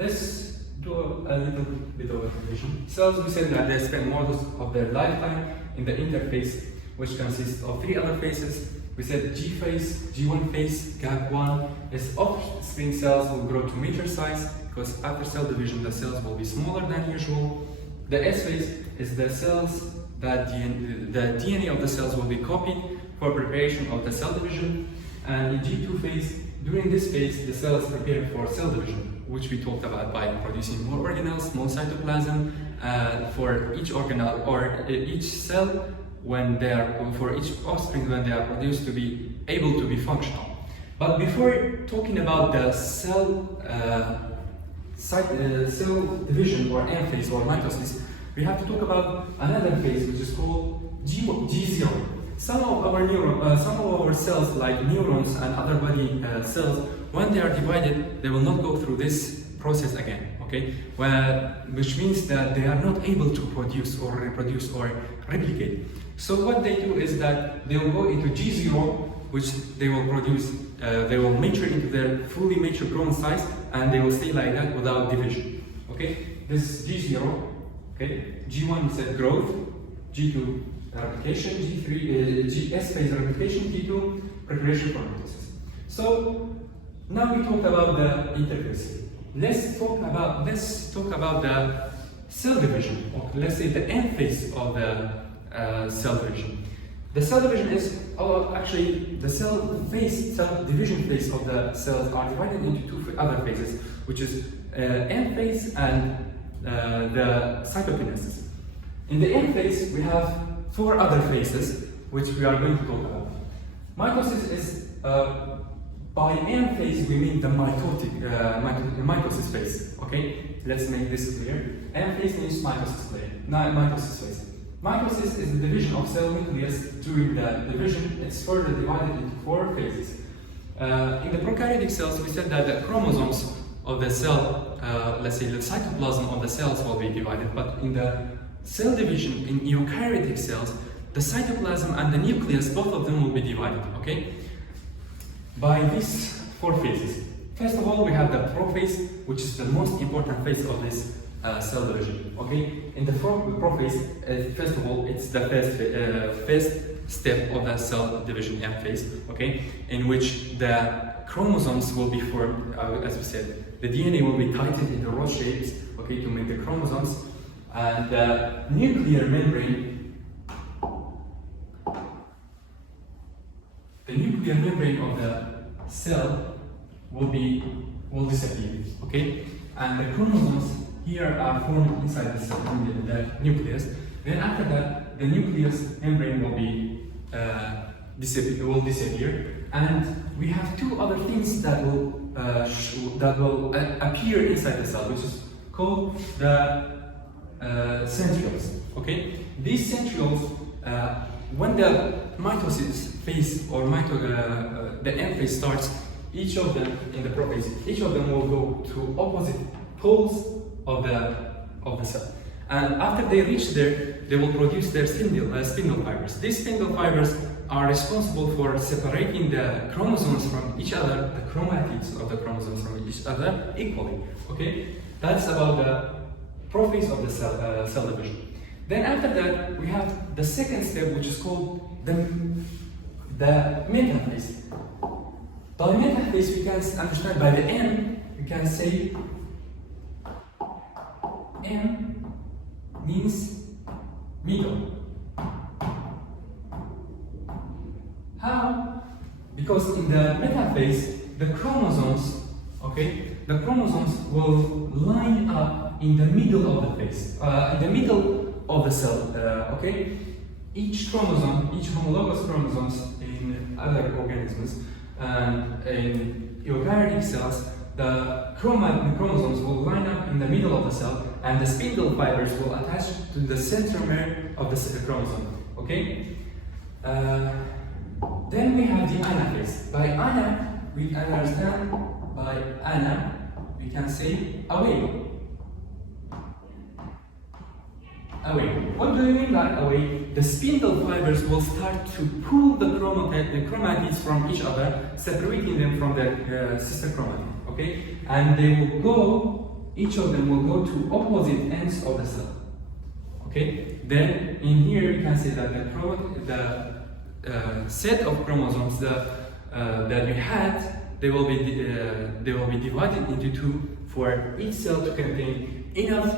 Let's do a little bit of a revision. Cells, we said that they spend most of their lifetime in the interphase, which consists of three other phases. We said G phase, G1 phase, gap 1 is offspring cells will grow to mature size because after cell division the cells will be smaller than usual. The S phase is the cells that the DNA of the cells will be copied for preparation of the cell division. And in G2 phase, during this phase, the cell is prepared for cell division, which we talked about by producing more organelles, more cytoplasm for each organelle or each cell when they are, for each offspring when they are produced to be able to be functional. But before talking about the cell division or M phase or mitosis, we have to talk about another phase which is called G0. Some of our cells, like neurons and other body cells, when they are divided, they will not go through this process again. Okay, which means that they are not able to produce or reproduce or replicate. So what they do is that they will go into G0, which they will produce. They will mature into their fully mature grown size, and they will stay like that without division. Okay, this is G0. Okay, G1 we said growth, G2 replication, G3 S phase replication, G2 preparation for mitosis. So now we talked about the interface. Let's talk about the cell division, or let's say the end phase of the cell division. The cell division is actually the cell division phase of the cells are divided into two other phases, which is end phase and the cytokinesis. In the end phase, we have four other phases, which we are going to talk about. Mitosis is, by end phase, we mean the mitosis phase. Okay, let's make this clear. End phase means mitosis phase. Mitosis is the division of cell nucleus. During the division, it's further divided into four phases. In the prokaryotic cells, we said that the chromosomes of the cell, let's say the cytoplasm of the cells will be divided, but in the cell division in eukaryotic cells, the cytoplasm and the nucleus, both of them will be divided, okay? By these four phases. First of all, we have the prophase, which is the most important phase of this cell division, okay? In the prophase, first of all, it's the first step of the cell division M phase, okay? In which the chromosomes will be formed, as we said. The DNA will be tightened into rod shapes, okay, to make the chromosomes. And the nuclear membrane of the cell will disappear, okay? And the chromosomes here are formed inside the cell, the nucleus. Then after that, the nucleus membrane will be disappear, and we have two other things that will appear inside the cell, which is called the centrioles. Okay, these centrioles, when the mitosis phase or the M phase starts, each of them in the prophase, each of them will go to opposite poles of the cell. And after they reach there, they will produce their spindle fibers. These spindle fibers are responsible for separating the chromosomes from each other, the chromatids of the chromosomes from each other equally. Okay, that's about the prophase of the cell division. Then after that, we have the second step, which is called the metaphase. By metaphase, we can understand by the M, we can say M means middle. How? Because in the metaphase, the chromosomes, okay, the chromosomes will line up in the middle of the phase, in the middle of the cell, okay? Each chromosome, each homologous chromosomes in other organisms, and in eukaryotic cells, the chromosomes will line up in the middle of the cell, and the spindle fibers will attach to the centromere of the chromosome, okay? Then we have the anaphase. By ana, we understand, by ana, we can say away. Away. What do you mean by away? The spindle fibers will start to pull the chromatids from each other, separating them from their sister chromatid, okay? And they will go each of them will go to opposite ends of the cell. Okay. Then in here we can say that the set of chromosomes that we had, they will be divided into two for each cell to contain enough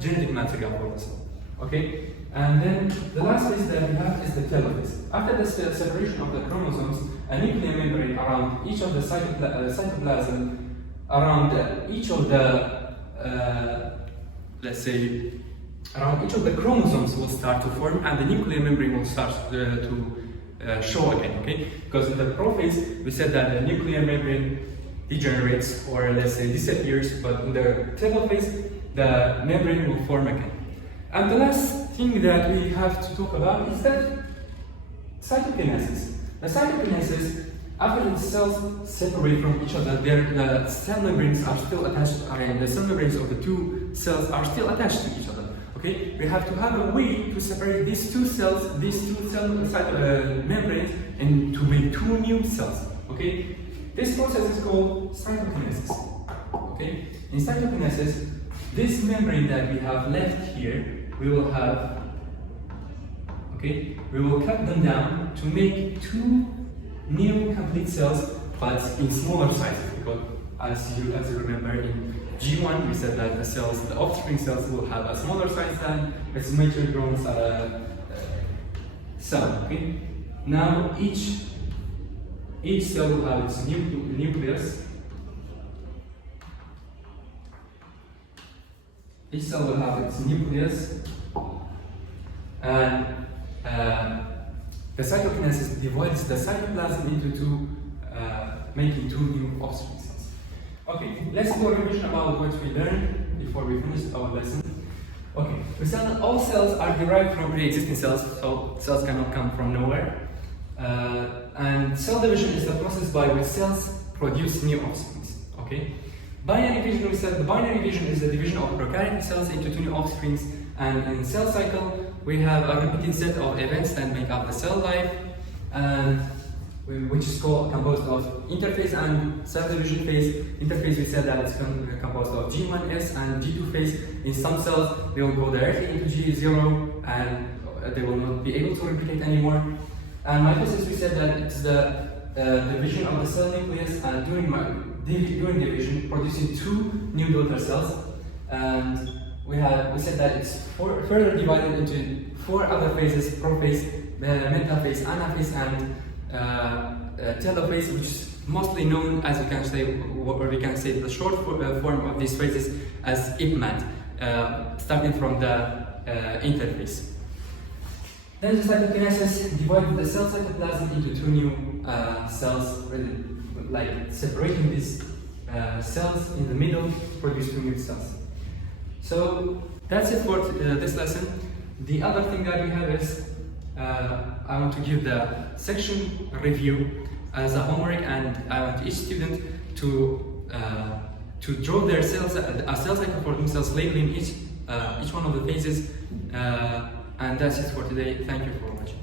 genetic material for the cell. Okay. And then the last phase that we have is the telophase. After the separation of the chromosomes, a nuclear membrane around each of the cytoplasm, around each of the, let's say, around each of the chromosomes will start to form, and the nuclear membrane will start to show again, okay? Because in the prophase, we said that the nuclear membrane degenerates, or let's say disappears, but in the telophase, the membrane will form again. And the last thing that we have to talk about is that cytokinesis. The cytokinesis, after the cells separate from each other, the cell membranes are still attached, the cell membranes of the two cells are still attached to each other. Okay, we have to have a way to separate these two cell membranes and to make two new cells. Okay, this process is called cytokinesis. Okay, in cytokinesis, this membrane that we have left here, we will have, okay, we will cut them down to make two new complete cells, but in smaller sizes. Because as you remember, in G1 we said that the offspring cells will have a smaller size than its mature grown cell. Okay. Now each cell will have its nucleus. Each cell will have its nucleus, and the cytokinesis divides the cytoplasm into two, making two new offspring cells. Okay, let's do a revision about what we learned before we finish our lesson. Okay, we said that all cells are derived from pre-existing cells, so cells cannot come from nowhere. And cell division is the process by which cells produce new offspring. Okay. Binary division, we said the binary division is the division of prokaryotic cells into two new offsprings, and in cell cycle we have a repeating set of events that make up the cell life, and which is composed of interphase and cell division phase. Interphase, we said that it's composed of G1S and G2 phase. In some cells they will go directly into G0 and they will not be able to replicate anymore. And mitosis, we said that it's the division of the cell nucleus, and during division producing two new daughter cells, and we said that it's further divided into four other phases: prophase, metaphase, anaphase, and telophase, which is mostly known as we can say the short form of these phases as IPMAT, starting from the interphase. Then the cytokinesis divided the cell cytoplasm into two new cells, really, like separating these cells in the middle to produce two new cells. So that's it for this lesson. The other thing that we have is I want to give the section review as a homework, and I want each student to draw their cells, a cell cycle for themselves, labeling each one of the phases. And that's it for today. Thank you for watching.